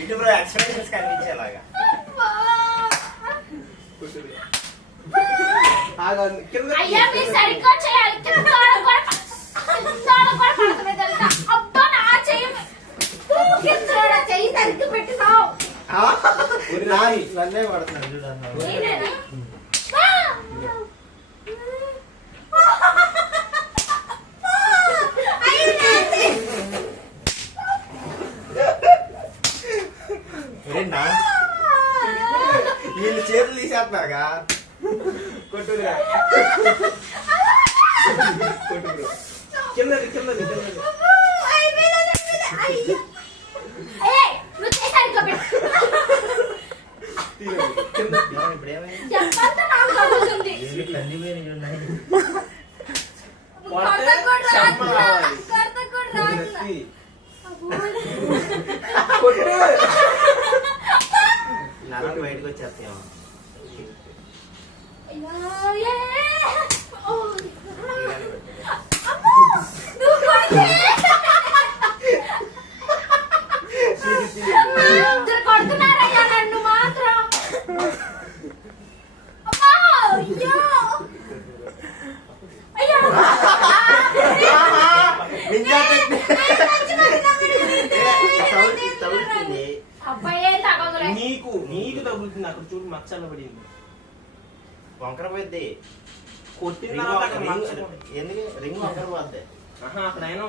ఇటు bro expressions కనిపించేలాగా. అయ్యా మీరు సరిగ్గా చేయాలి. అబ్బా నా చెయ్యి సరిగ్గా పెట్టినావు. నన్నే పడుతున్నాను చూడన్నా. వీళ్ళు చేతులు తీసేస్తున్నారుగా. కొట్టుగా కిందది కిందది కిందది. నరం బయటకు వచ్చేస్తాయేమో. కొడుతున్నారయ్యా నన్ను మాత్రం. నీకు నీకు తగులుతుంది. అక్కడ చూడు మచ్చలు పడింది. వంకర పోద్ది. కొట్టిన ఎందుకు రింగ్ వంకర పోద్ది. అక్కడ అయినా